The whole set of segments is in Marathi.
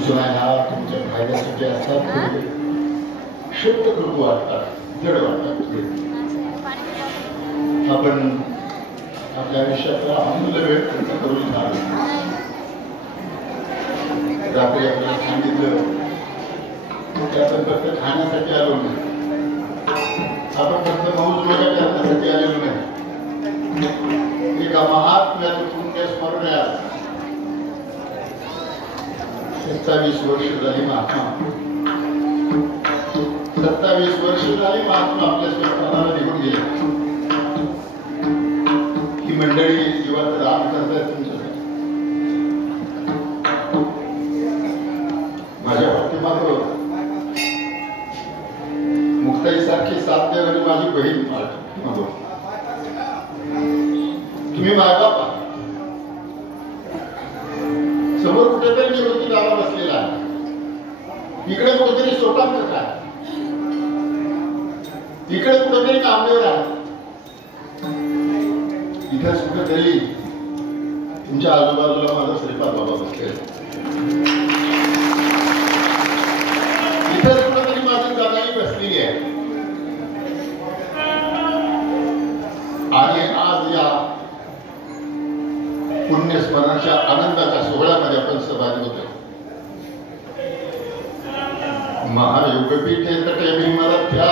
सूचना ह्या तुमच्या फायद्यासाठी असतात. शुद्ध कृपू वाटतात, जड वाटतात. आपण आपल्या आयुष्यातला अमूल्य वेळ खर्च करून रात्री आपल्याला सांगितलं की आपण फक्त खाण्यासाठी आलो नाही, आपण फक्त मौज मजा करण्यासाठी आलेलो नाही. एका महात्म्याचं पुण्य स्मरण्यात 27 वर्ष झाली महात्मा, 27 वर्ष झाली महात्मा आपल्या स्वतःला निघून गेले. ही मंडळी जीवाचं राम करतायत तुमच्यासाठी. माझ्या पाठीमागं मुक्ताई सारखी साथ देणारी माझी बहीण तुम्ही मायबाप समोर कुठेतरी निवृत्ती दादा बसलेला आहे, इकडे कुठेतरी स्वतंत्र आहे, इकडे कुठेतरी कामदेव आहे. इथेच कुठेतरी तुमच्या आजूबाजूला माझा श्रीपाद बाबा बसले, इथेच कुठेतरी माझी जागाही बसलेली आहे. आणि आज या पुण्यस्मरणाच्या आनंदाच्या सोहळ्यामध्ये आपण सहभागी होतो. महायोगपीठे तटे भीमरथ्या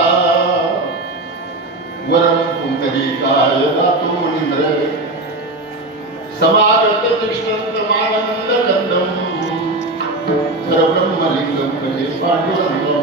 वरम कुंतरी काय दातो निंद्र समागत तिष्ठन्तमानंद कंदम सरब्रह्मलिंगम भजे पांडुरंगम.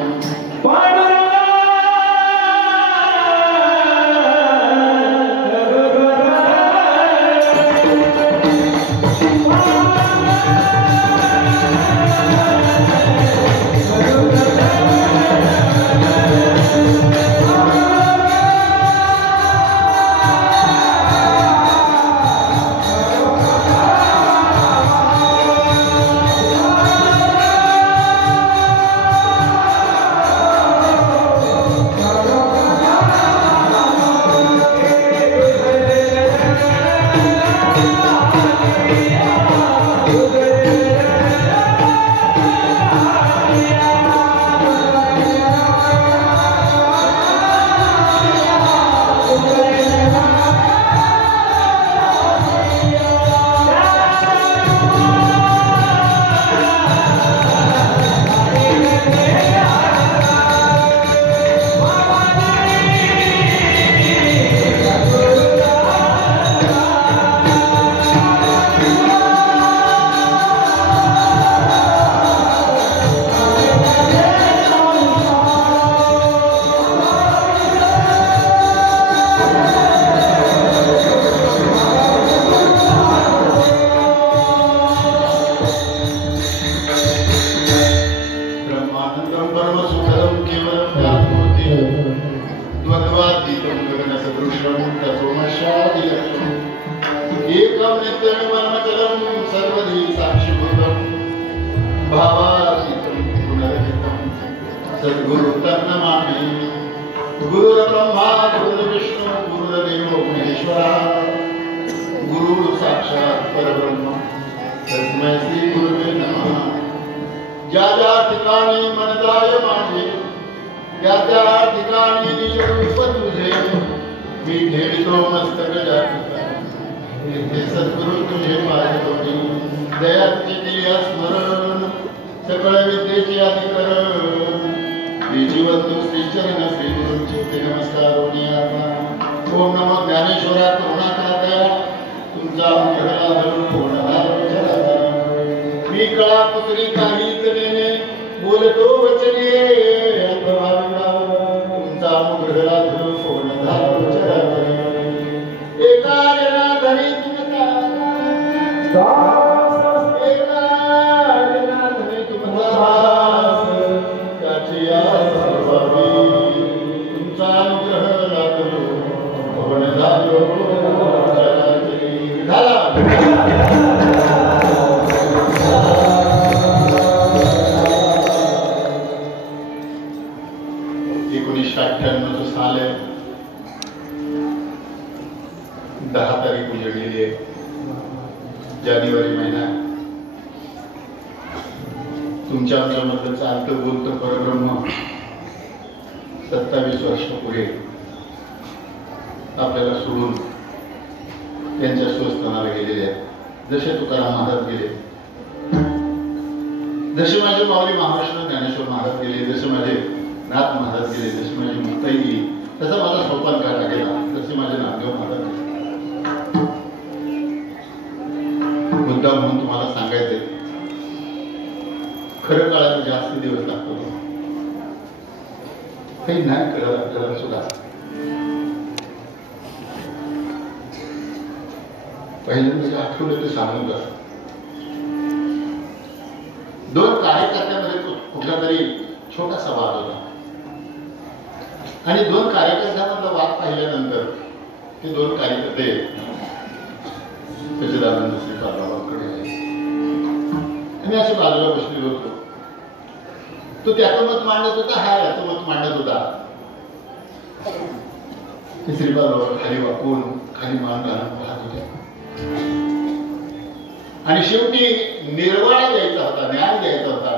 तुमच्या आमच्यामधलं चालतं बोलतं परब्रह्म 27 वर्ष पुढे आपल्याला सोडून त्यांच्या स्वस्थानाला गेलेले आहेत. जसे तुकाराम महाराज गेले, जसे माझे माऊली महाराष्ट्र ज्ञानेश्वर महाराज गेले, जसे माझे नाथ महाराज गेले, जसे माझी मुक्ताई गेली, तसा माझा सोपान काका गेला, तसे माझे नामदेव महाराज गेले. मुद्दा म्हणून तुम्हाला सांगायचंय, खरं काळात जास्त दिवस लागतो, काही नाही कळलं आपल्याला सुद्धा. पहिल्यांदा आठवलं ते सांगून जा. 2 कार्यकर्त्यामध्ये कुठला तरी छोटासा वाद होता आणि 2 कार्यकर्त्यांमधला वाद पाहिल्यानंतर ते 2 कार्यकर्ते सच्चिदानंद श्रीपादरावांकडे आले. मी असे बाजूला बसलेलो होतो. तो त्याचं मत मांडत होता, हा याचं मत मांडत होता. ते श्रीपादराव खाली वाकून खाली मान घालून पाहत होते आणि शेवटी निर्वाळा द्यायचा होता, न्याय द्यायचा होता.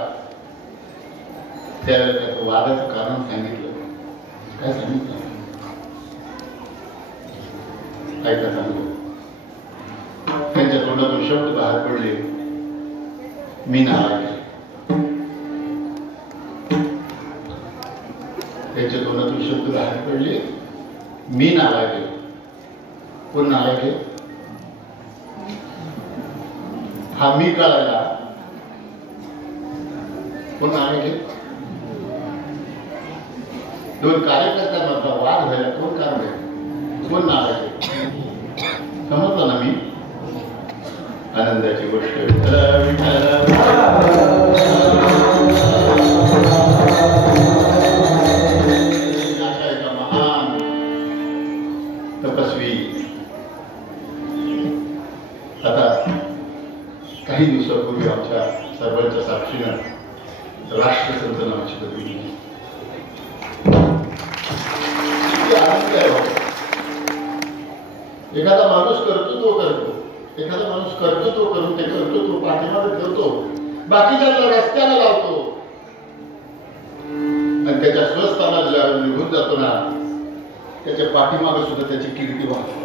त्यावेळेला त्याचं वादाचं कारण सांगितलं. काय सांगितलं ऐका सांगतो. त्यांच्या तोंडातून शब्द बाहेर पडले, मी नाराज आहे. त्यांच्या तोंडातून शब्द बाहेर पडले, मी नाराज आहे. कोण नाराज आहे? हा मी कळायला कोण नाराज आहे? 2 कार्यकर्त्यांमधला वाद व्हायला कोण कारण आहे? कोण नाराज आहे? समजलं ना? मी आनंदाची गोष्ट एका महान तपस्वी आता काही दिवसापूर्वी आमच्या सर्वांच्या साक्षीनं राष्ट्रसंत नावाची पदवी दिली. आनंद आहे. एखादा माणूस कर्तृत्व करतो, एखादा माणूस कर्तृत्व करून ते कर्तृत्व पाठीमागे ठेवतो, बाकीच्या रस्त्याला लावतो आणि त्याच्या स्वस्थानाला ज्यावेळी निघून जातो ना, त्याच्या पाठीमागे सुद्धा त्याची कीर्ती वाढते.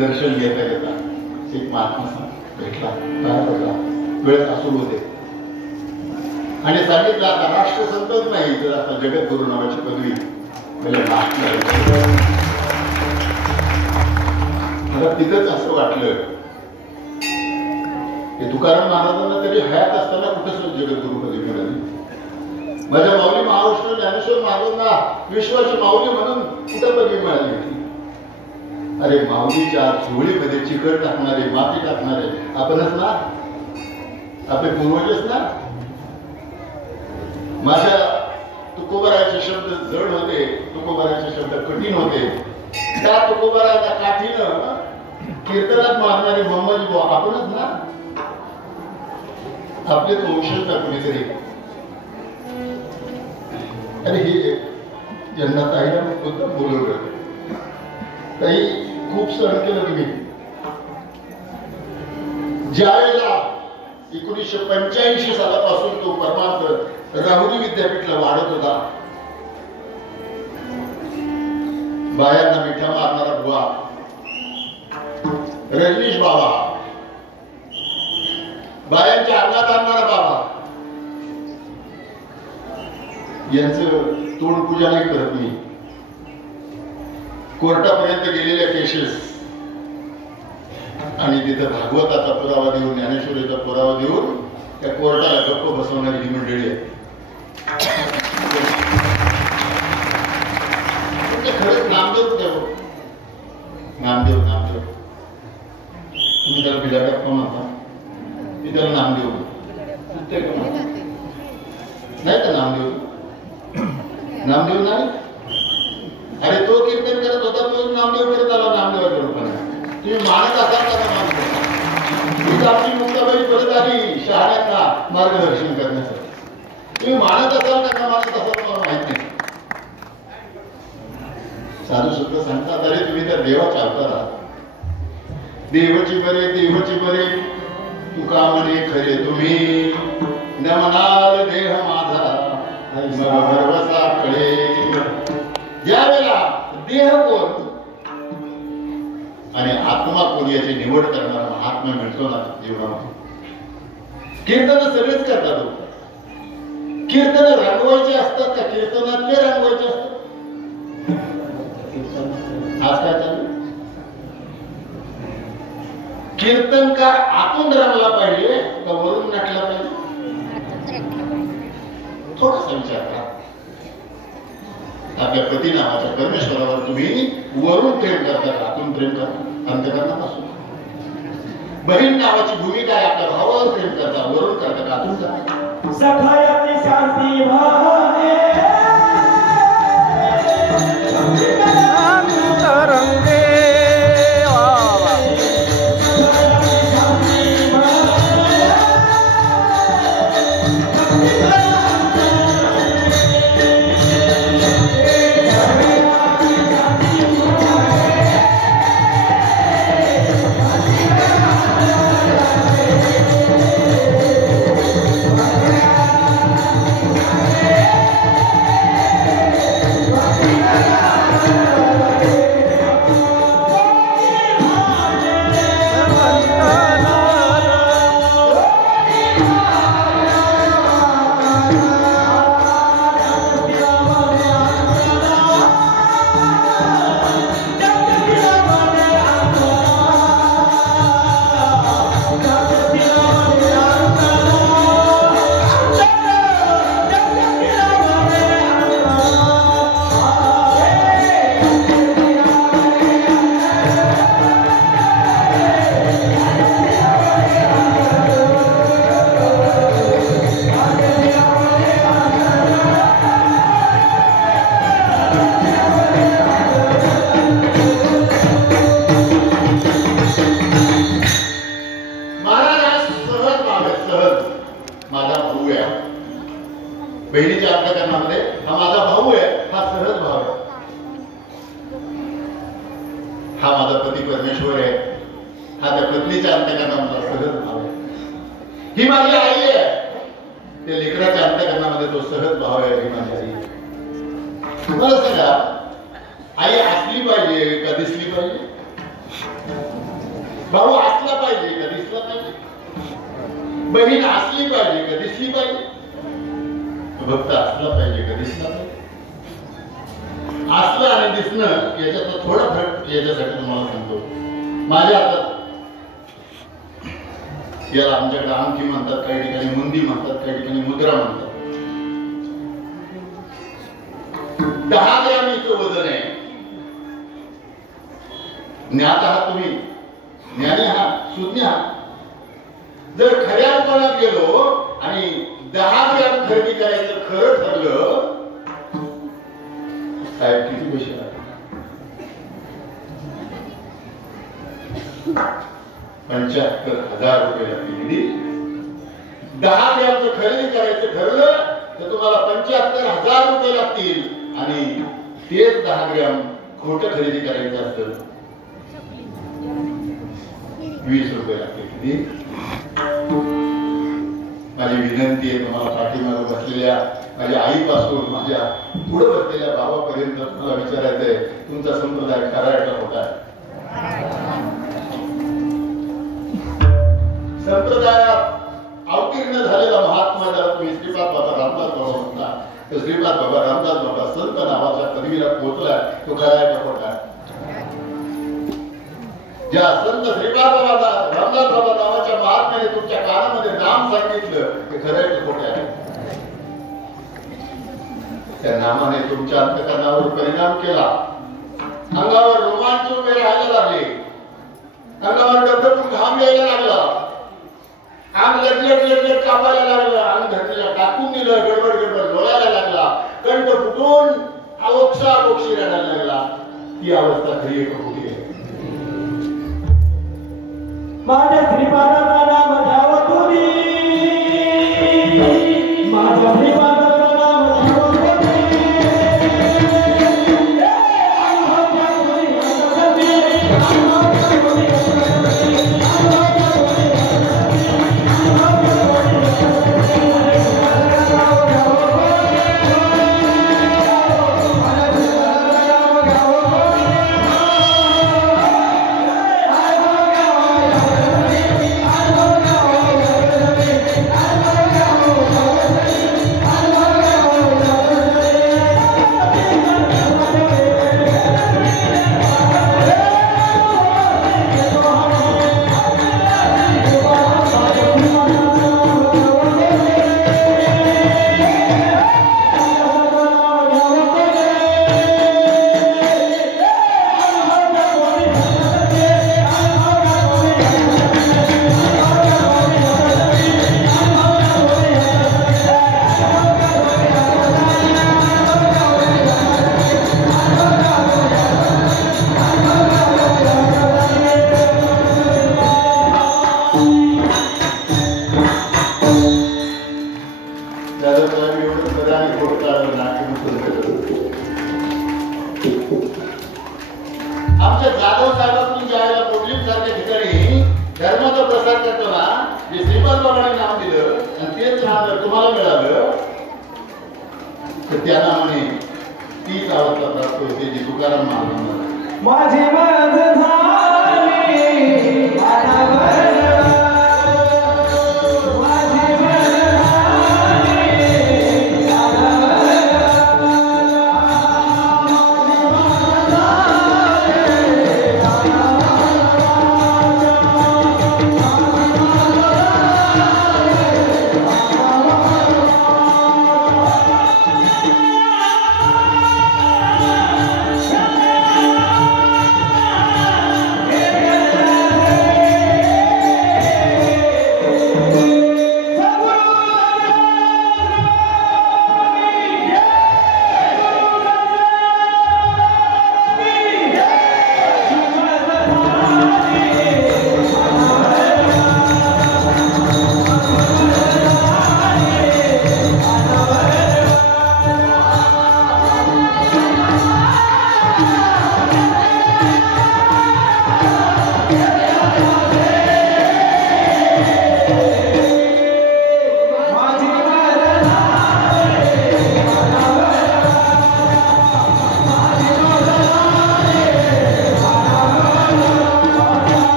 दर्शन घेता घेता एक महात्मा भेटला, काय पडला, वेळ असून होते आणि सांगितलं आता राष्ट्रसंतच नाही तर आता जगद्गुरु नावाची पदवी मला तिथंच असं वाटलं की तुकाराम महाराजांना तरी हयात असताना कुठं जगद्गुरु पदवी मिळाली. माझ्या माऊली महाराष्ट्र ज्ञानेश्वर महाराजांना विश्वाची माऊली म्हणून कुठं पदवी मिळाली होती. अरे माऊलीच्या झोळीमध्ये चिकट टाकणारे, माती टाकणारे आपणच ना, आपले पूर्वजच ना. माझ्या तुकोबाराचे शब्द जड होते, तुकोबाराचे शब्द कठीण होते. त्या तुकोबाराच्या काठीनं कीर्तनात मारणारे मोहम्मद बुवा आपणच ना, आपले तो वंशज कुणीतरी. अरे हे ज्यांना ताईला मुद्दाम बोलवलं, ताई खूप सहन केलं तुम्ही. ज्या वेळेला 1985 सालापासून तो परमार्थ राहुरी विद्यापीठला वाढत होता, बायांना मिठा मारणारा बुवा रजनीश बाबा, बायांच्या अंगात आणणारा बाबा, यांचं तोंड पूजा नाही करत मी. कोर्टापर्यंत गेलेल्या केसेस आणि तिथं भागवताचा पुरावा देऊन ज्ञानेश्वरीचा पुरावा देऊन त्या कोर्टाला गप्प बसवणारी ही मंडळी आहे. खरंच नामदेव नामदेव नामदेव तुम्ही त्याला बिलाडा कोण होता? मी त्याला नामदेव नाही का? नामदेव नामदेव नाही. अरे तो कीर्तन करत होता, तो नामदेव करत आला नामदेवाच्या रूपाने. तुम्ही मानत असाल का? हीच आपली मुक्ताबाई परत आली शहाण्यांना मार्गदर्शन करण्यासाठी. तुम्ही मानत असाल का मानत असाल मला माहित नाही. साधू सुद्धा सांगतात, अरे तुम्ही त्या देवाच्या अवतार आहात. देवची बरे तुका म्हणे खरे तुम्ही न म्हणाल देह माझा भरवसा कळे. ज्या वेळेला देह कोण आणि आत्मा कोण याची निवड करणारा महात्मा मिळतो ना जीवनामध्ये. कीर्तन सगळेच करतात लोक. कीर्तन रंगवायचे असतात का? कीर्तनातले रंगवायचे असतात. आज काय चालू? कीर्तनकार आतून रंगला पाहिजे का वरून नटला पाहिजे? थोडासा विचार करा. आपल्या पती नावाच्या परमेश्वरावर तुम्ही वरून प्रेम करता का आतून प्रेम करता? अंतकरणापासून. बहीण नावाची भूमिका आहे, आपल्या भावावर प्रेम करता वरून करता का आतून करता? सखायाची शांती भाने अंतरंगे बहिणीच्या अंतकरणामध्ये हा माझा भाऊ आहे, हा सहज भाव आहे. हा माझा पती परमेश्वर आहे, हा त्या पत्नीच्या अंतकरणामध्ये सहज भाव आहे. ही माझी आई आहे, त्या लेकराच्या अंतकरणामध्ये तो सहज भाव आहे. ही माझी आई. तुम्हाला सांगा, आई असली पाहिजे का दिसली पाहिजे? भाऊ असला पाहिजे का दिसला पाहिजे? बहीण असली पाहिजे का दिसली पाहिजे? भक्त असला पाहिजे का दिसला पाहिजे? असलं आणि दिसणं याच्यात थोडा फरक याच्यासाठी तुम्हाला सांगतो. माझ्या हातात याला आमच्याकडे अंगठी म्हणतात, काही ठिकाणी मुंदी म्हणतात, काही ठिकाणी मुद्रा म्हणतात. 10 ग्रॅम इतकं वजन आहे. ज्ञात आहात तुम्ही, ज्ञानी आहात, शून्य आहात. जर खऱ्या दुकानात गेलो आणि 10 ग्रॅम खरेदी करायचं खरं ठरलं, साहेब किती पैसे लागतात? 75,000 रुपये लागतील. 10 ग्रॅमचं खरेदी करायचं ठरलं तर तुम्हाला 75,000 रुपये लागतील. आणि तेच 10 ग्रॅम खोटं खरेदी करायचं असतं 20 रुपये लागतील. किती? माझी विनंती आहे तुम्हाला, पाठीमागे बसलेल्या माझ्या आईपासून माझ्या पुढे बसलेल्या बाबापर्यंत तुम्हाला विचारायचंय, तुमचा संप्रदाय खरा आहे का खोटा आहे? संप्रदायात अवतीर्ण झालेला महात्मा ज्याला तुम्ही श्रीपाद बाबा रामदास बाबा म्हणता, तर श्रीपाद बाबा रामदास बाबा संत नावाच्या पदवीला पोहोचलाय, तो खरा आहे का खोटा आहे? ज्या संत श्रीपाद रामदास बाबा नावाच्या महात्म्याने तुमच्या कानामध्ये नाम सांगितलं ते खरं आहे खोटे आहे? त्या नामाने तुमच्या अंतकरणावर परिणाम केला, अंगावर रोमांच उभे राहायला लागले, अंगावर डबडबून घाम यायला लागला, अंग लटलट कापायला लागलं, अंग धरतीला टाकून दिलं, गडबड लोळायला लागला, कंठ फुटून अवोक्षावोक्षी रडायला लागला. ती अवस्था खरी आहे कुठे आहे? माझ्या श्रीपादाचं नाम घ्यावं तुम्ही, माझ्या श्रीपादाचं नाम घ्यावं तुम्ही. आमच्या जाधव साहेबांनी ज्या वेळेला पोटलीम सारख्या ठिकाणी धर्माचा प्रसार करताना जे श्रीपाद बाबांनी नाव दिलं आणि तेच नाव जर तुम्हाला मिळालं तर त्या नावाने तीच अवस्था प्राप्त होते जी तुकाराम महाराज माझी माझ झाली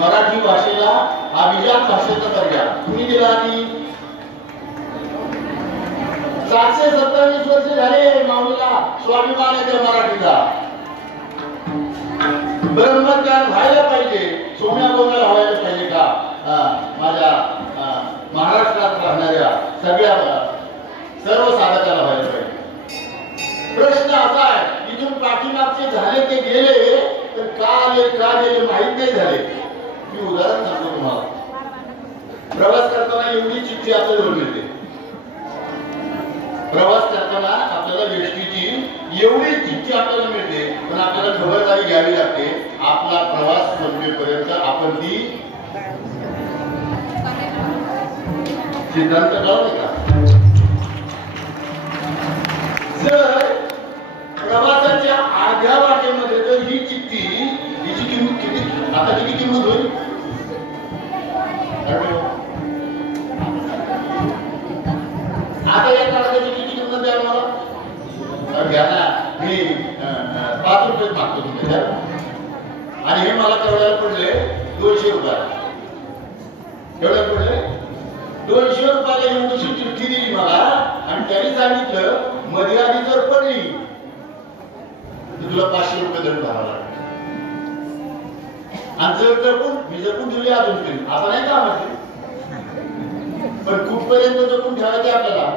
मराठी भाषेला अभिजात भाषेचा दर्जा कुणी दिला? आणि 727 वर्ष झाले माऊलीला स्वाभिमान आहे त्या मराठीचा. ब्रह्मज्ञान व्हायला पाहिजे, सोम्या बोलायला व्हायला पाहिजे का? माझ्या महाराष्ट्रात राहणाऱ्या सगळ्या सर्व साधकाला व्हायला पाहिजे. प्रश्न असा आहे, इथून पाठीमागचे झाले ते गेले तर का गेले माहित नाही झाले. मी उदाहरण सांगतो तुम्हाला. प्रवास करताना एवढी चिठ्ठी आपल्याला मिळते, प्रवास करताना आपल्याला एसटीची एवढी चिठ्ठी आपल्याला मिळते, पण आपल्याला खबरदारी घ्यावी लागते. आपला प्रवास संपेपर्यंत आपण ती सिद्धांत कळवते का? जर प्रवासाच्या अर्ध्या वाटेमध्ये जर ही चिठ्ठी, हिची किंमत किती, आता किती किंमत होईल? रुपये मागतो तुम्ही आणि हे मला केवढ्याला पडले 200 रुपये एवढ्या पडले 200 रुपयाला एवढीशी चिठ्ठी दिली मला आणि त्यांनी सांगितलं मध्ये आधी जर पडली तर तुला 500 रुपये दंड भरावा लागेल आणि जर जपून मी जपून दिली अजून तरी असं नाही का म्हटलं पण कुठपर्यंत जपून ठेवायचे आपल्याला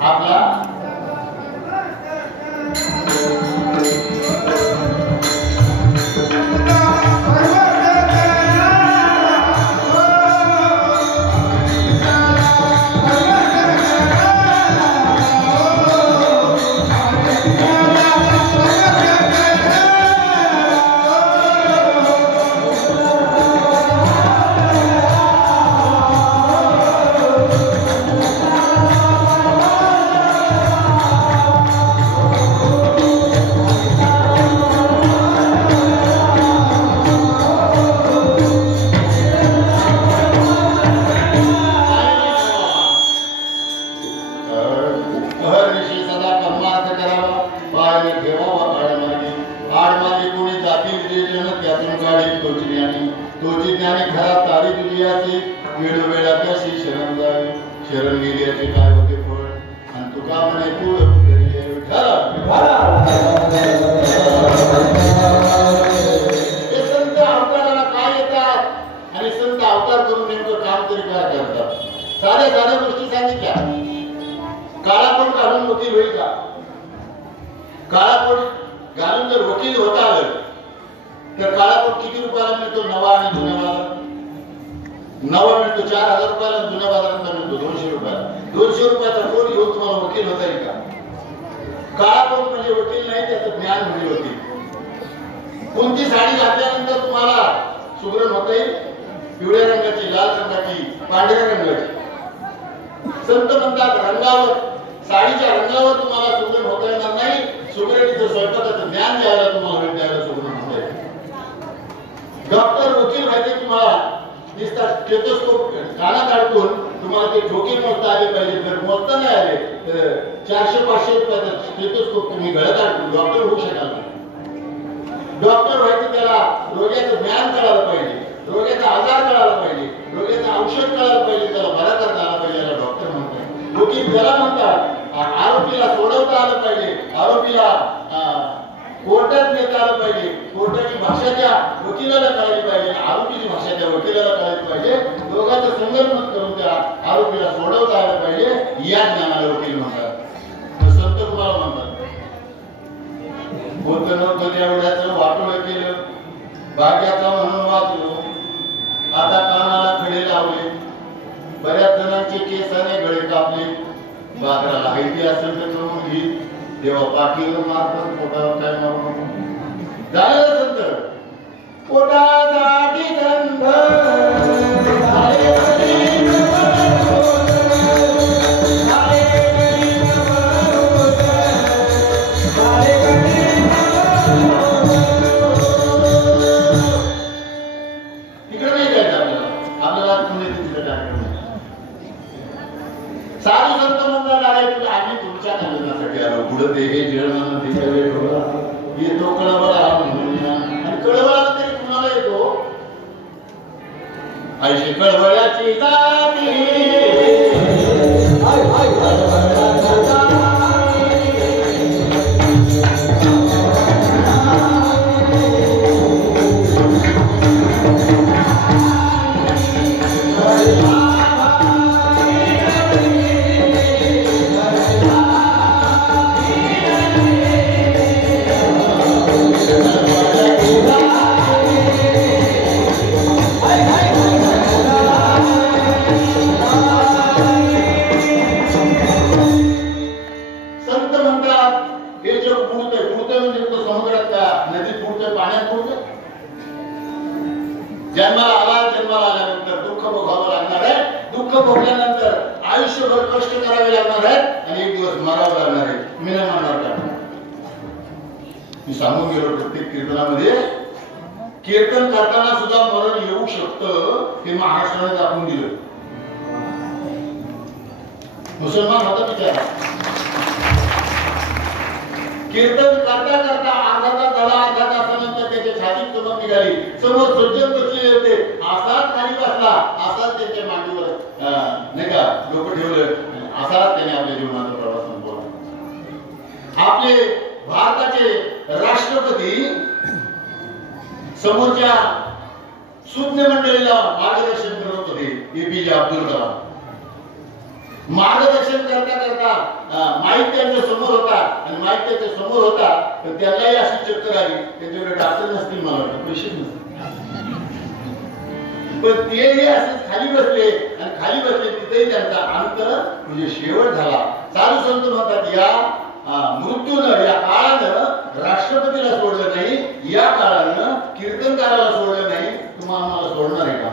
आपला शरण गेल्याचे काय होते फळ आणि तुका म्हणे संत अवताराला काय येतात आणि संत अवतार करून नेमकं काम तरी काय करतात साध्या साध्या गोष्टी सांगितल्या काळापण घालून वकील होईल का काळापण घालून जर वकील होता आलं तर काळापण किती रुपयाला मिळतो नवा आणि जुन्या बाजारात नवा मिळतो 4000 रुपयाला जुन्या बाजारात मिळतो 200 रुपयाला 200 रुपयाचा कोण घेऊन तुम्हाला वकील होता येईल का काळापण म्हणजे वकील नाही त्याचं ज्ञान म्हणजे वकील कोणती साडी घातल्यानंतर तुम्हाला सुगरण होता येईल पिवळ्या रंगाची लाल रंगाची पांढऱ्या रंगाची संत म्हणतात रंगावर साडीच्या रंगावर तुम्हाला सुगरण होता येणार नाही सुगरणीचं स्वयंपाकाचं ज्ञान द्यायला तुम्हाला वेळ द्यायला सुगरण होता येईल डॉक्टर वकील माहिती तुम्हाला दिसतात स्टेथोस्कोप कानात अडकून तुम्हाला ते ठोके मोजता आले पाहिजे जर मोजता नाही आले तर 400-500 रुपयाचा स्टेथोस्कोप तुम्ही गळ्यात अडकून डॉक्टर होऊ शकाल डॉक्टर व्हायचं त्याला रोग्याचं ज्ञान कळालं पाहिजे रोग्याचा आजार कळाला पाहिजे रोग्याचं औषध कळालं पाहिजे त्याला बरा करता आला पाहिजे याला डॉक्टर म्हणतात वकील त्याला म्हणतात आरोपीला सोडवता आलं पाहिजे आरोपीला कोर्टात नेता आलं पाहिजे कोर्टाची भाषा त्या वकिलाला कळाली पाहिजे आरोपीची भाषा त्या वकिलाला कळाली पाहिजे दोघांचं संगनमत करून त्या आरोपीला सोडवता आलं पाहिजे या ज्ञानाला वकील म्हणतात संत तुम्हाला म्हणतात होतं नव्हतं एवढ्याचं वाटोळं केलं भाग्याचा म्हणून वाचलो आता कानाला खडे लावले बऱ्याच जणांचे केसाने गळे कापले बाकराला हायती असेल तर करून घे देवा पाठीवर मारतात पोटावर काय मारू झालं संत पोटासाठी गंध तिकडे नाही जायचं आपल्याला तिथे टाकलं साधू संत म्हणतात अरे आम्ही तुमच्या कल्याणासाठी आलो पुढे ते हे जेवण तिच्या वेळ येतो कळवळा आणि कळवळा तरी तुम्हाला येतो ऐशी कळवळ्याची जाती जन्माला आल्यानंतर दुःख भोगावं लागणार आहे दुःख भोगल्यानंतर आयुष्यभर कष्ट करावे लागणार आहेत आणि एक दिवस मरावं लागणार आहे मी नाही म्हणणार का मी सांगून गेलो प्रत्येक कीर्तनामध्ये कीर्तन करताना सुद्धा मरण येऊ शकतं हे महाराष्ट्राने दाखवून दिलं मुसलमान होता बिचारा कीर्तन करता करता अर्धा तासानंतर त्याच्या छातीत चमक निघाली. समोर सज्जन बसलेले होते. असाच खाली बसला, असाच त्यांच्या मांडीवर नाही का डोकं ठेवलं, असाच त्याने आपल्या जीवनाचा प्रवास संपवला. आपले भारताचे राष्ट्रपती समोरच्या सुज्ञ मंडळीला मार्गदर्शन करत होते. APJ अब्दुल कलाम मार्गदर्शन करता करता माईक त्यांच्या समोर होता आणि माईक त्यांच्या समोर होता, तर त्यालाही अशी चक्कर आली. त्यांच्याकडे डॉक्टर नसतील, मला वाटतं पैसे नसतील, पण तेही असं खाली बसले आणि खाली बसले तिथेही त्यांचा अंत म्हणजे शेवट झाला. साधू संत म्हणतात या मृत्यूनं, या काळानं राष्ट्रपतीला सोडलं नाही, या काळानं कीर्तनकाराला सोडलं नाही. तुम्हाला मला सोडणार आहे का?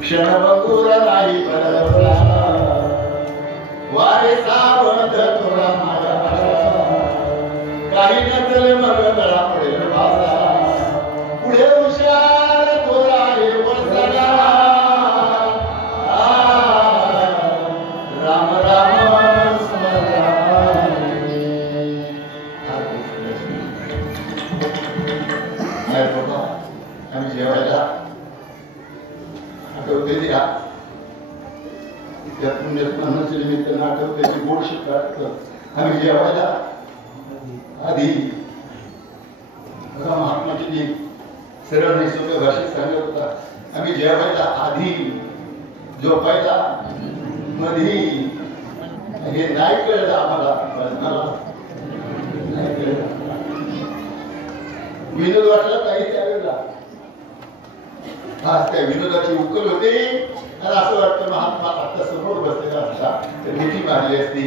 क्षणभंगुर नाही परवला, वारे सावध थोडा माझा काही नचल मग गळा पडेल भासा, पुढे हुशार थोडा आहे वळसला, राम राम स्मरामी. आम्ही जेवायला आठवते द्या त्या पुण्यस्मरणाच्या निमित्तानं आठवते गोड शिकतात. आम्ही जेवायला आधी महात्माची जी सरळ आणि सोप्या भाषेत सांगत होता, आम्ही जेवायला आधी, झोपायला मधी. हे नाही कळलं आम्हाला, नाही कळलं. विनोद वाटला काही त्यावेळेला, आज त्या विनोदाची उकल होते आणि असं वाटतं महात्मा आता समोर बसलेला असता तर मिठी मारली असती.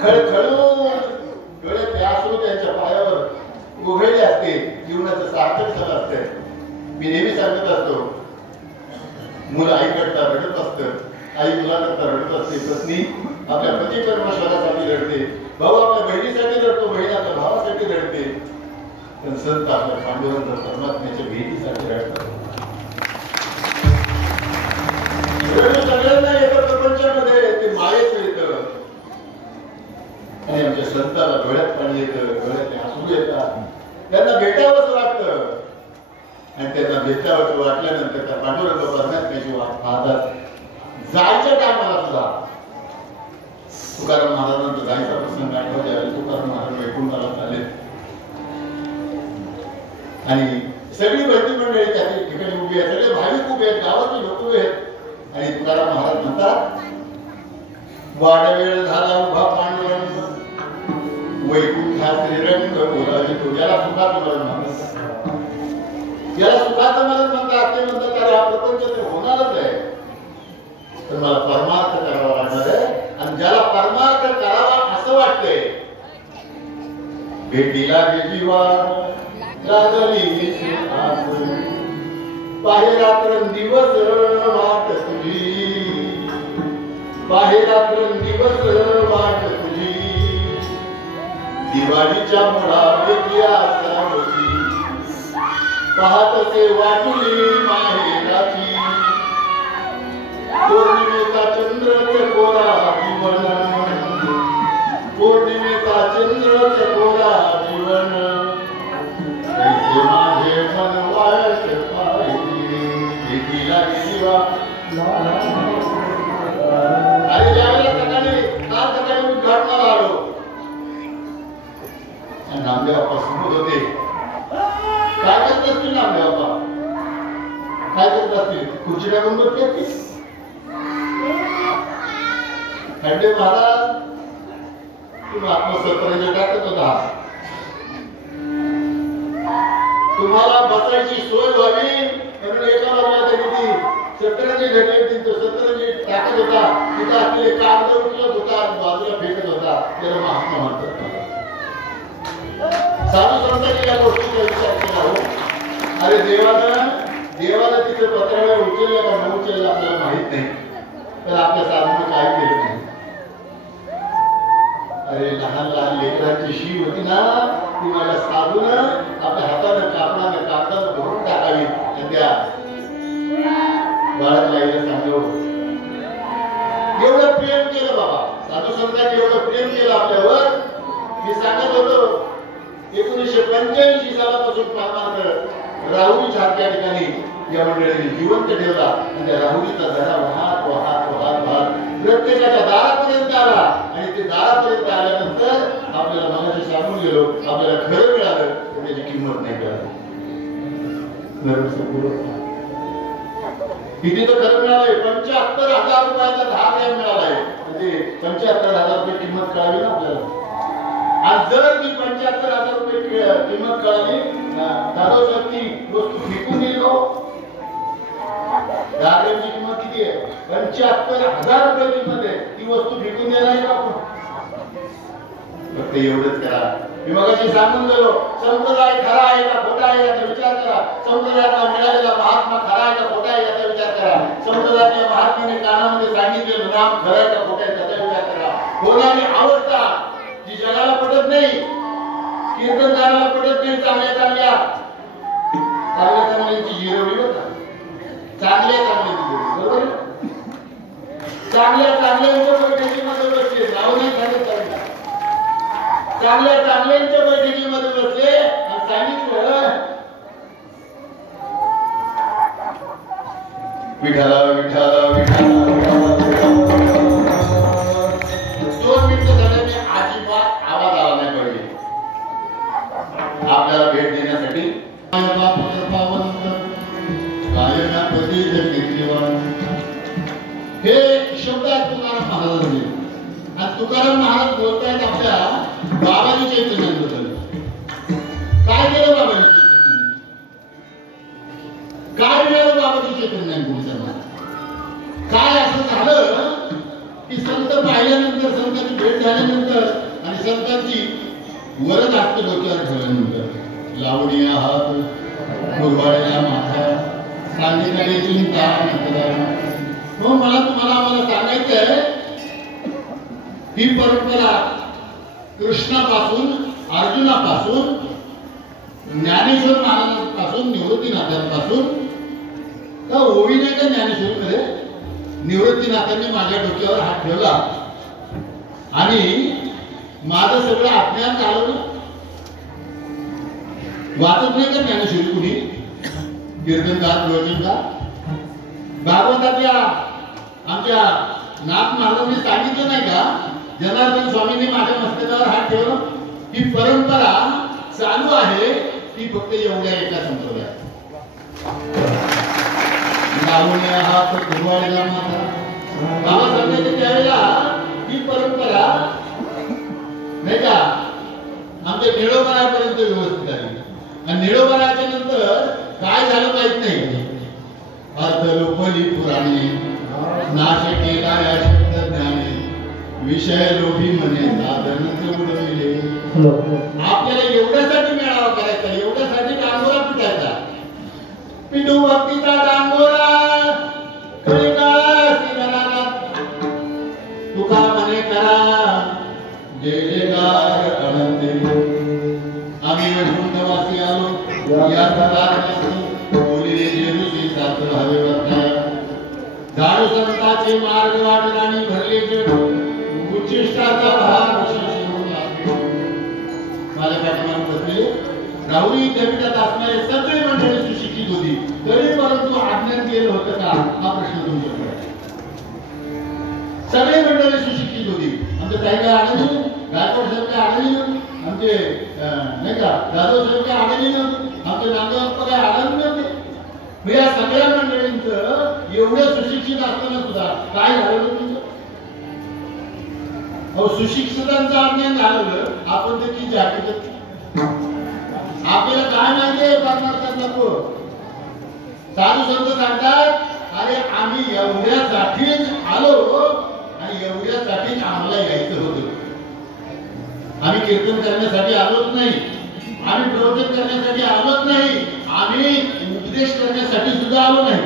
खळखळून डोळ्यातले अश्रू त्यांच्या पायावर उघडले असते. जीवनाचं सार्थक झालं असतं. मी नेहमी सांगत असतो, मुलं आई करता रडत असतं, आई मुलाकरता रडत असते, पत्नी आपल्या पती परमेश्वरासाठी रडते, भाऊ आपल्या बहिणीसाठी रडतो, बहीण आपल्या भावासाठी रडते, पण संत आपल्या पांडुरंग परमात्म्याच्या भेटीसाठी रडतात. सगळ्यांना येतं प्रपंचामध्ये, ते मायेच येतं आणि आमच्या संतांना डोळ्यात पाणी येतं, डोळ्यातले अश्रू येतात. त्यांना भेटावंच वाटतं आणि त्यांना भेटावंच वाटल्यानंतर त्या पांडुरंग परमात्म्याची वाट पाहतात. जायच्या टायमाला सुद्धा तुकाराम महाराजांचा जायचा प्रसंग आठवत यावे. तुकाराम महाराज वैकुंठाला चालले आणि सगळी भरती मंडळी त्या ठिकाणी उभी आहे, सगळे भाविक उभे आहेत, गावातले लोक उभे आहेत. आणि तुकाराम महाराज म्हणतात, वाडवेळ झाला उभा पांडुरंग, वैकुंठात श्रीरंग बोलावी तो. याला सुखाचं मरण म्हणतात, याला सुखाचं मरण म्हणतात. ते म्हणतात अरे हा प्रपंच ते होणारच आहे, तर मला परमार्थ करावा लागणार आहे. आणि ज्याला परमार्थ करावा असं वाटतंय, भेटीला जीवा लागली बाहेर दिवस वाट तुझी, बाहेर दिवस वाट तुझी, दिवाळीच्या मुळापैकी आशा होती, पाहतसे वाटुली माहेराची, पौर्णिमेचा चंद्र कोरा जीवन, पौर्णिमेचा चंद्र कोरा जीवन, माझे मन वाट पाहिजे भेटीला शिवा. आणि ज्यावेळेला सकाळी उद्घाटनाला आलो नामदेव बाप्पा समोर होते. काय करत असतील नामदेव बाप्पा, काय करत असतील? खुर्ची टाकून बसले असतील. खंडे महाराज तुम्ही आत्मसत्परेने टाकत होता, तुम्हाला बसायची सोय व्हावी म्हणून एका बाजूला त्यांनी ती सत्तरंजी धरली, ती सत्तरंजी टाकत होता, तिथं असलेले कागद उचलत होता आणि बाजूला फेकत होता. त्याला महात्मा म्हणतात. साधू संतांनी या गोष्टीचा विचार केला हो. अरे देवाला तिथं पत्रावळ्या उचलल्या का न उचलल्या आपल्याला माहित नाही, तर आपल्या साधूनं काय केलं नाही. अरे लहान लहान लेकरांची शी होती ना, ती माझ्या साधूनं आपल्या हातानं कापडानं भरून टाकावी आणि त्या बाळाला सांगलं. एवढं प्रेम केलं बाबा, साधू संतांनी एवढं प्रेम केलं आपल्यावर राहुरीच्या त्या ठिकाणी या मंडळीने जिवंत ठेवला आणि त्या राहुरीचा धडा वाहत वाहत वाहत वाहत प्रत्येकाच्या दारापर्यंत आला आणि ते दारापर्यंत आल्यानंतर आपल्याला मनाशी सांगून गेलो आपल्याला खरं मिळालं तर त्याची किंमत नाही कळाली. किती तर खरं मिळालंय 75,000 रुपयाचा 10 ग्रॅम मिळालाय म्हणजे 75,000 रुपये किंमत कळावी ना आपल्याला. आणि जर ती 75,000 रुपये किंमत कळाली दादो शक्ती वस्तू फेकून दिलो 10 ग्रॅमची किंमत किती आहे 75,000 रुपये किंमत आहे ती वस्तू फेकून देणार का आपण. फक्त एवढंच करा मी मगाशी सांगून गेलो संप्रदाय खरा आहे का खोटा आहे याचा विचार करा. संप्रदायाला मिळालेला महात्मा खरा आहे का खोटा आहे याचा विचार करा. संप्रदायाच्या महात्म्याने कानामध्ये सांगितलेलं नाम खरं आहे का खोटा आहे त्याचा विचार करा. होणारी अवस्था जी जगाला पटत नाही कीर्तनकाराला पटत नाही चांगल्या चांगल्याची जिरवली होता चांगल्या चांगल्याची बरोबर चांगल्या चांगल्यांच्या बैठकीमध्ये बसले नाव नाही सांगत चांगल्या चांगल्यांच्या बैठकीमध्ये बसले आणि सांगितलं विठाला विठाला विठाला 2 मिनिटं झाल्याने अजिबात आवाज आला नाही पाहिजे आपल्याला भेट देण्यासाठी. हे शब्द आहेत तुकाराम महाराजांचे आणि तुकाराम महाराज बोलतायत आपल्या बाबाजी चैतन्यांबद्दल. काय केलं बाबाजी चैतन्यांनी काय मिळालं बाबाजी चैतन्यांनी बोलताना काय असं झालं की संत पाहिल्यानंतर संतांची भेट झाल्यानंतर आणि संतांची वरद हात डोक्यावर ठेवल्यानंतर लावणी हात कुरवाड्याला माथा सांगितलेली चिंता हो मला आम्हाला सांगायचंय ही परंपरा कृष्णापासून अर्जुनापासून ज्ञानेश्वर महाराजांपासून निवृत्तीनाथांपासून का ओवी नाही का ज्ञानेश्वरीमध्ये निवृत्तीनाथांनी माझ्या डोक्यावर हात ठेवला आणि माझं सगळं अज्ञान घालवलं. वाचत नाही का ज्ञानेश्वरी कुणी कीर्तनकार प्रवचनकार भागवतातल्या आमच्या नाथ महाराजांनी सांगितलं नाही का जनार्दन स्वामींनी माझ्या मस्तकावर हात ठेवला. ही परंपरा चालू आहे ती फक्त एवढ्या एका संप्रदायात लावण्या हात कुरवाडीला माथा बाबा सांगायचे त्यावेळेला ही परंपरा नाही का आमच्या निळोबरापर्यंत व्यवस्थित आली आणि निळोबराच्या नंतर काय झालं माहित नाही. अर्थ लोपली पुराणे नाश केला या शब्द ज्ञाने विषय लोभी म्हणे साधनच उडविले. आपल्याला एवढ्यासाठी मेळावा करायचा एवढ्यासाठी डांगोरा पिटायचा पिटू भक्तीचा डांगोरा तुका म्हणे करा जय जयकार अनंत. आम्ही वैकुंठवासी आलो या सदारणाची बोलिले जे ऋषी शास्त्र हवे वर्ताया झाडू संताचे मार्ग वाटला आणि भरले जग उच्चिष्टाचा भाग विशेष होऊन लागले. माझ्या पाठीमागे बसले राहुरी विद्यापीठात असणारे सगळे मंडळी सुशिक्षित होती तरी परंतु अज्ञान केलं होतं का हा प्रश्न तुमच्याकडे. सगळे मंडळी सुशिक्षित होती आमचे काही आनंदी गायकवाड साहेब काय आनंदी आमचे नाही का जाधव साहेब काय आनंदी नव्हते आमचे नांदेड काय आनंद नव्हते. या सगळ्या मंडळींचं एवढं सुशिक्षित असताना सुद्धा काय झालं तुमचं सुशिक्षितांचं अज्ञान घालवलं आपण त्याची जागृती आपल्याला काय माहिती आहे परमार्थात नको. साधू संत सांगतात अरे आम्ही एवढ्यासाठीच आलो आणि एवढ्यासाठीच आम्हाला यायचं होतं. आम्ही कीर्तन करण्यासाठी आलोच नाही आम्ही प्रवचन करण्यासाठी आलोच नाही आम्ही उपदेश करण्यासाठी सुद्धा आलो नाही.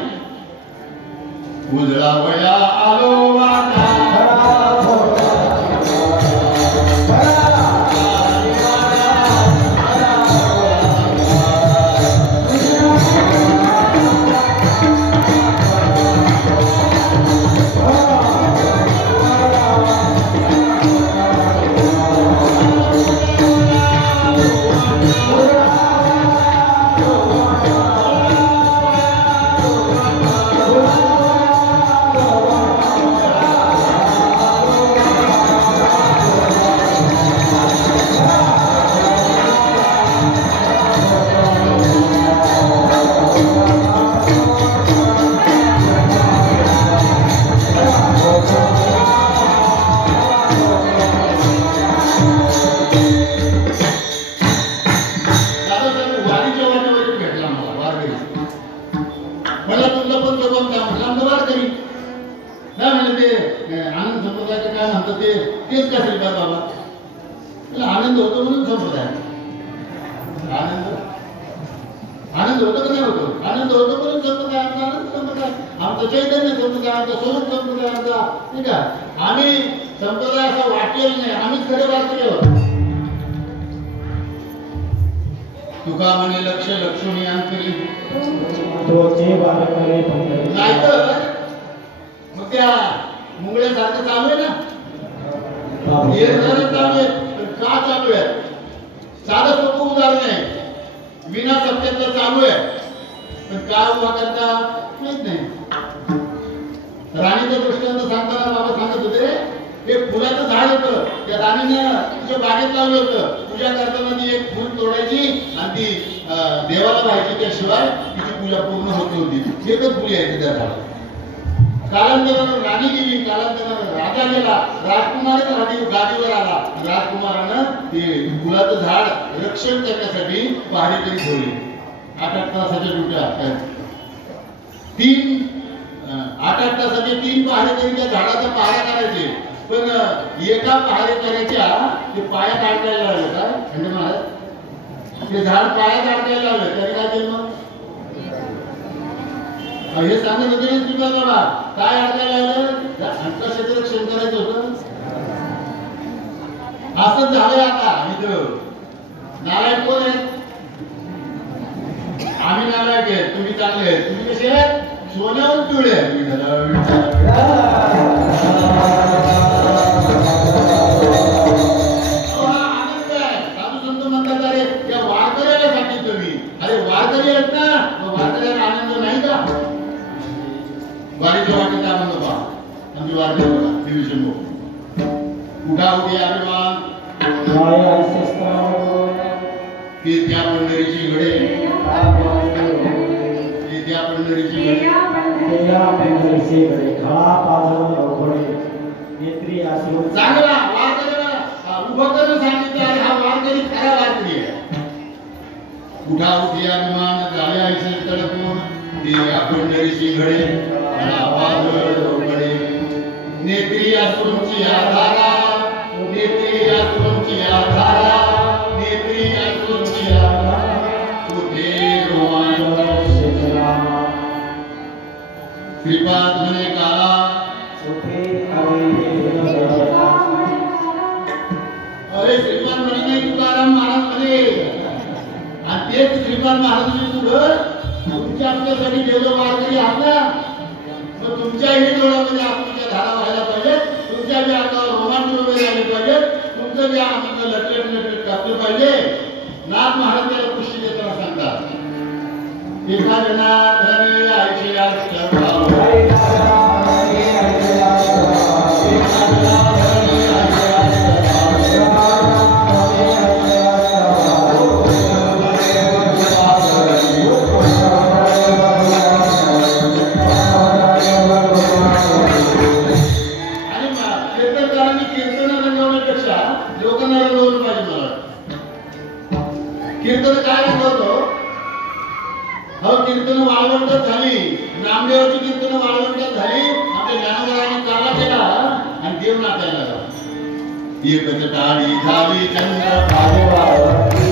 उजळा वया आलो काय म्हणजे ते आनंद संप्रदाय काय म्हणतात तेच का श्रीपाद बाबा? आनंद होतो म्हणून संप्रदाय. आनंद होतो का नाही होतो? आनंद होतो म्हणून संप्रदाय आमचा, आनंद संप्रदाय आमचं, चैतन्य संप्रदाय आमचा, स्वरूप संप्रदाय आमचा. ठीक आहे. आम्ही संप्रदाय असा वाटेल नाही, आम्हीच खरे वारकरी आहोत. तुका म्हणे लक्ष लक्ष्मी अंतरी नाही तर मग त्या मुंगळ्यासारखं चालू आहे ना, चालू आहे. का चालू आहे? साधं सोपं उदाहरण आहे. विना सत्याचं चालू आहे, पण का उभा करता माहित नाही. राणीचा दृष्टांत सांगताना बाबा सांगत होते, हे फुलाचं झाड होतं, त्या राणीनं तिच्या बागेत लावलं होतं. पूजा करताना ती एक फुल तोडायची आणि ती देवाला व्हायची, त्याशिवाय तिची पूजा पूर्ण होत नव्हती. एकच फुल यायची त्या झाडाला. कालांतरानं राणी गेली, कालांतरानं राजा गेला, राजकुमार गादीवर आला. राजकुमारानं ते फुलाचं झाड रक्षण करण्यासाठी पहारेकरी ठेवले. 8 तासाच्या ड्युट्या. 8 तासाचे 3 पहारेकरी त्या झाडाचा पहारा करायचे. पण एका पहारेकऱ्याच्या ते पायात अडकायला लागलं. काय म्हणजे महाराज ते झाड पायात अडकायला लागलं, तरी काय केलं मग? हे सांगत होते ना तुझा बाबा, काय अडकायला लागलं? अंतराक्षेत्र रक्षण करायचं होतं. असंच झालंय आता इथं. नालायक कोण आहेत? आम्ही नालायक आहेत, तुम्ही चांगले आहेत. तुम्ही कसे आहेत? सोन्यावर पिवळे आहेत. आनंद आहे. साधू संत म्हणतात, अरे या वारकऱ्याला सांगितलं तुम्ही. अरे वारकरी आहेत ना, वारकऱ्याला आनंद नाही का? वारीच्या वाटेचा आनंद पहा. आमची वारकरी बघा, डिव्हिजन उठा उठी अभिमान ते त्या पंढरीची घडे, ते त्या पंढरीची घडे. चांगला वारकऱ्याला उभं करून सांगितलं, अरे हा वारकरी खरा वारकरी आहे. उठा उठी अभिमान झाले आयसे तडकून ते या पंढरीची घडे, आवाज घडे. नेत्री असूनची आधारा, नेत्री असूनची आधारा, नेत्री असूनची आधारा, कुठे रोमांच श्रीपाद म्हणे काला, अरे श्रीपाद म्हणे नाही तुकाराम महाराज म्हणे. आणि तेच श्रीपाद महाराजांनी पुढं तुमच्या आमच्यासाठी देवलं वारकरी आहात ना, मग तुमच्याही डोळ्यामध्ये आपुलक्या धारा व्हायला पाहिजे, तुमच्या बी अंगावर रोमांच वगैरे आले पाहिजे, तुमचं बी आनंद लटलट लटलट कापलं पाहिजे. नाथ महाराज त्याला पुष्टी देताना सांगतात, एका जनार्दने ऐचे अष्टभाव, लोकांना रंगवलं पाहिजे. मला कीर्तन काय रंगवतो? हो, कीर्तन वाळवंटात झाली, नामदेवाची कीर्तन वाळवंटात झाली, आपल्या ज्ञानोबारांनी काला केला आणि देव नाचायला लागला. एकच टाळी झाली चंद्र भागवावती,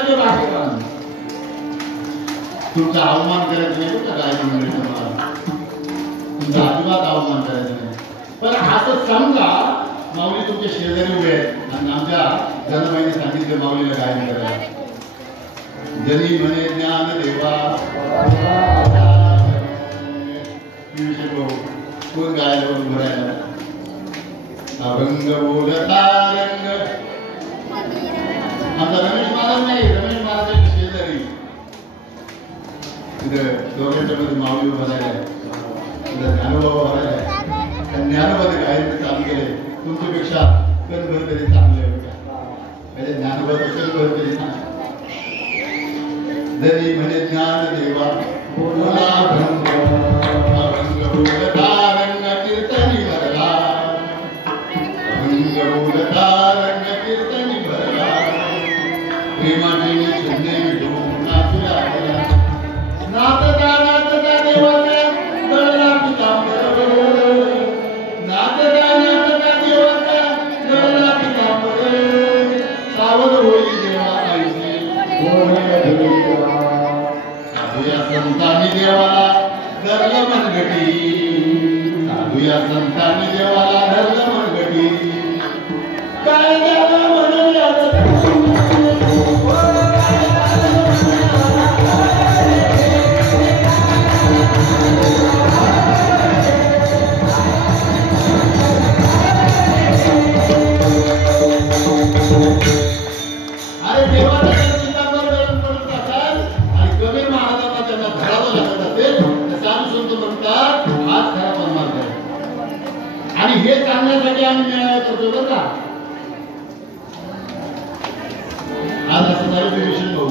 करायचं बाकी काम. तुमचा अवमान करायचं नाही का काय मंडळी, तुम्हाला तुमचा अजिबात अवमान करायचा नाही. पण असं समजा माऊली तुमच्या शेजारी उभे आहेत आणि आमच्या जनमाईने सांगितलं माऊलीला गायन करायला. जनी म्हणे ज्ञान देवा कोण गायला उभं राहिला. अभंग बोलता रंग आमचा रमेश महाराज नाही, रमेश महाराजांच्या शेजारी तिथं दोघांच्या मध्ये माऊली उभा राहिला, ज्ञानोबा उभा राहिला. ज्ञानोबाने गायन चालू केले. तुमच्यापेक्षा कणभर तरी चांगले म्हणजे ज्ञानोबा कणभर तरी चांगले. जरी म्हणे ज्ञान देवा बोला भंग अभंग बोलता रंग कीर्तनी भरला. अभंग बोलता रंग कीर्तनी भरला. प्रेमाने छंदे विढून नाचू लागला. नाचता नाचता देवाचा गळला पितांबर. नाचता नाचता देवाचा गळला पितांबर. सावध होई देवा आईचे साधूया संतांनी देवाला धरलं मनगटी. साधूया संतांनी देवाला धरलं मनगटी. काय झालं म्हणून अरे देवाचा पितांबर गळून पडत असाल आणि कबीर महाराजांना त्यांना धरावं लागत असेल तर साधू संत म्हणतात हाच खरा परमार्थ आहे. आणि हे सांगण्यासाठी आम्ही मेळावा करतो बरं का. आज असं झालं विभीषण भाऊ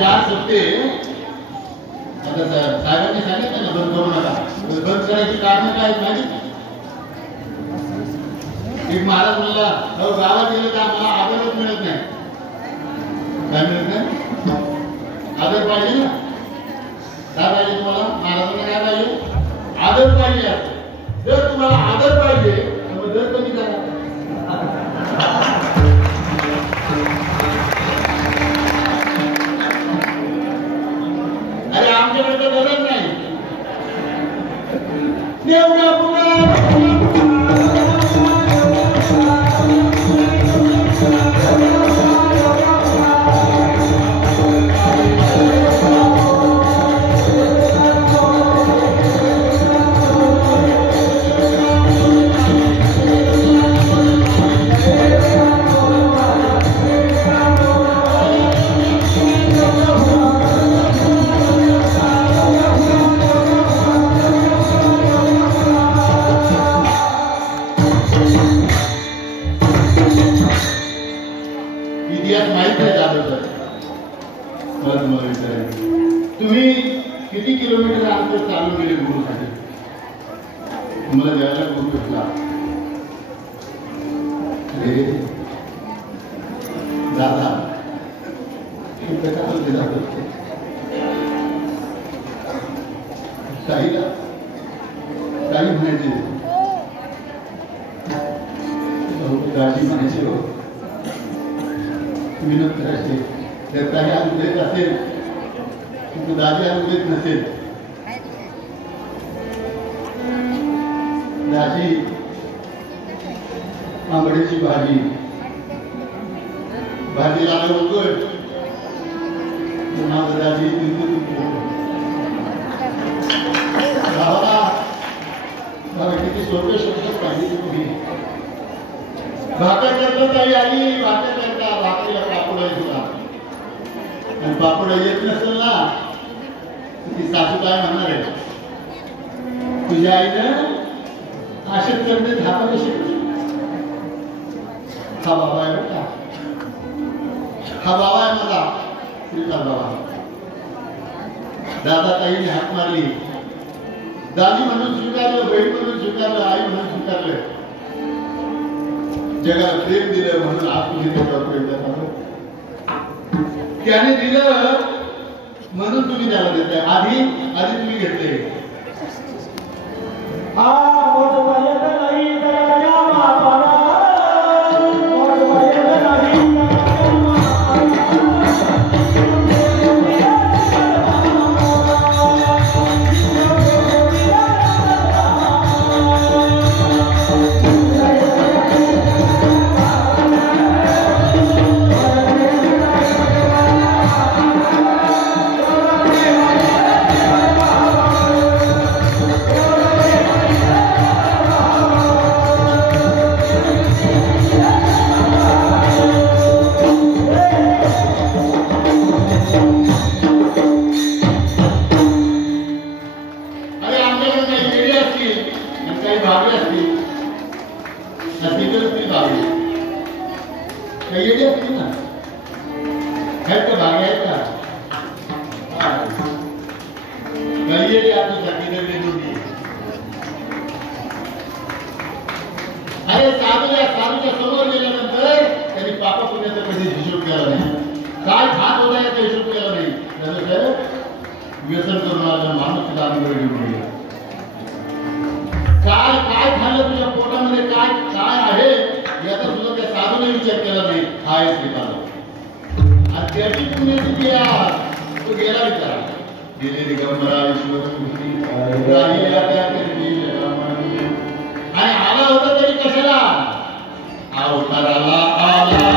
4 सप्ते आता साहेबांनी सांगितलं ना बंद करू नका. बंद करायची कारण काय माहिती. एक महाराज म्हणला अहो गावात गेलं तर आम्हाला आदरच मिळत नाही. काय मिळत नाही? आदर पाहिजे ना. काय पाहिजे तुम्हाला? महाराजांना काय पाहिजे? आदर पाहिजे. जर तुम्हाला आदर पाहिजे तर मग दर कमी करा. अरे आमच्याकडे तर गरज नाही. देवगा इतिहास माहित आहे जाधव सर. तुम्हाला विचारायचं तुम्ही किती किलोमीटर अंतर चालू केले गुरुसाठी. तुम्हाला द्यायला गुरु भेटला. अरे दादा काही म्हणायचे दाजी म्हणायचे हो विनोद करायचे. जर काही आज देत असेल दाजी आज देत नसेल दाजी आंबड्याची भाजी भाजी लावलं होतोय माझं दाजी किती सोपे शब्द पाहिजे तुम्ही. भाकर करतो ताई आई भाकर करता भाकरीला पापड तुला आणि पापड येत नसेल ना ती सासू काय म्हणणार आहे तुझ्या आईनं असेच करते धापा शिकली. हा बाबा आहे बरं का. हा बाबा आहे मला श्रीकांत बाबा. दादा ताईने हाक मारली. दादी म्हणून स्वीकारलं, बहीण म्हणून स्वीकारलं, आई म्हणून स्वीकारलं. जगाला प्रेम दिलं म्हणून आज तुम्ही त्याच्यावर प्रेम देता. त्याने दिलं म्हणून तुम्ही त्याला देताय. आधी तुम्ही घेतले. आहेत का भाग्य आहेत का कलिये आपल्यासाठी दगडे दोन्ही अरे साधूच्या समोर गेल्यानंतर त्यांनी पाप पुण्याचा कधी हिशोब केला नाही काय खात होता याचा हिशोब केला नाही त्यानंतर व्यसन करून आला माणूस तिला अंगावर घेऊन गेला काय काय खाल्लं तुझ्या पोटामध्ये काय काय आहे याचा सुद्धा त्या साधूने विचार केला नाही हा एक श्रीपाद आणि त्याची पुण्यतिथी तो गेला विचारा गेले दिगंबरा ईश्वर आणि आला होता तरी कशाला अवताराला आला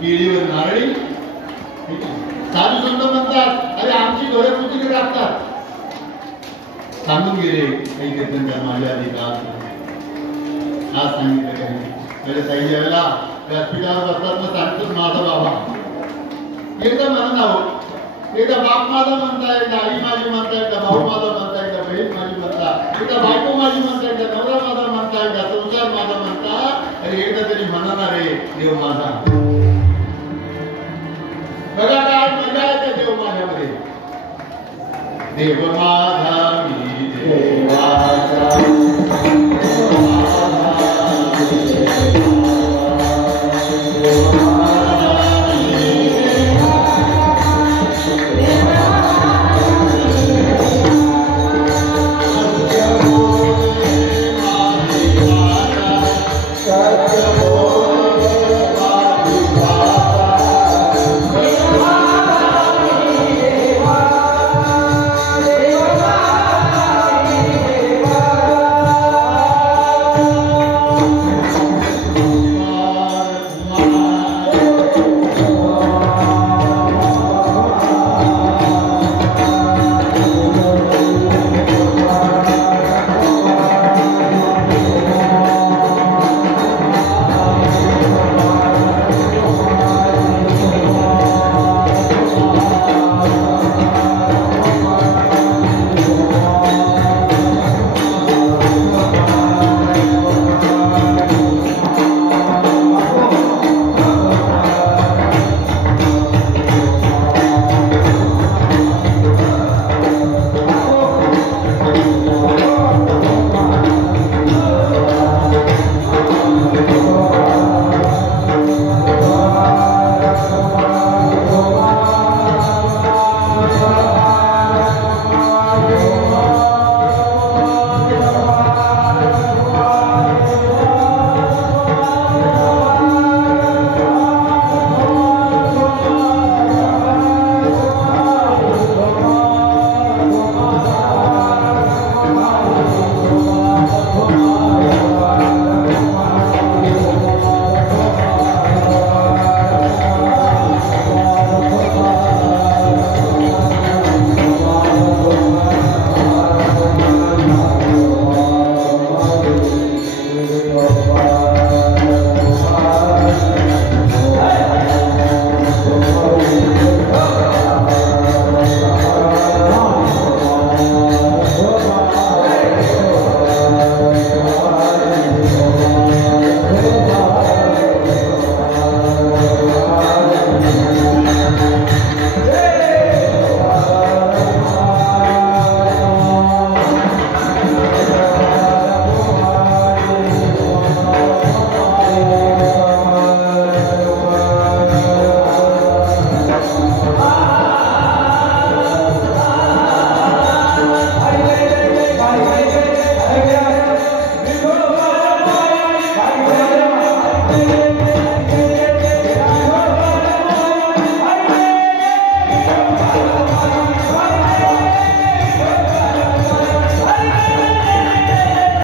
केळीवर नारळी साधू संत म्हणतात अरे आमची घरे कुठे राहतात सांगून गेले काही कीर्तनकार माझ्या अधिकार आज सांगितलं काही सांगितलं वेळेला व्यासपीठावर बसतात मग सांगतोच माझा बाबा एकदा म्हणत आहोत एकदा बाप माझा म्हणता एकदा आई माझी म्हणता एकदा भाऊ माझा म्हणता एकदा बहीण माझी म्हणता एकदा बायको माझी म्हणता एकदा नवरा माझा म्हणता एकदा संसार माझा म्हणता अरे एकदा तरी म्हणणार आहे देव माझा बघा काय मजा येते देव माझ्यामध्ये देव माझा मी देवाचा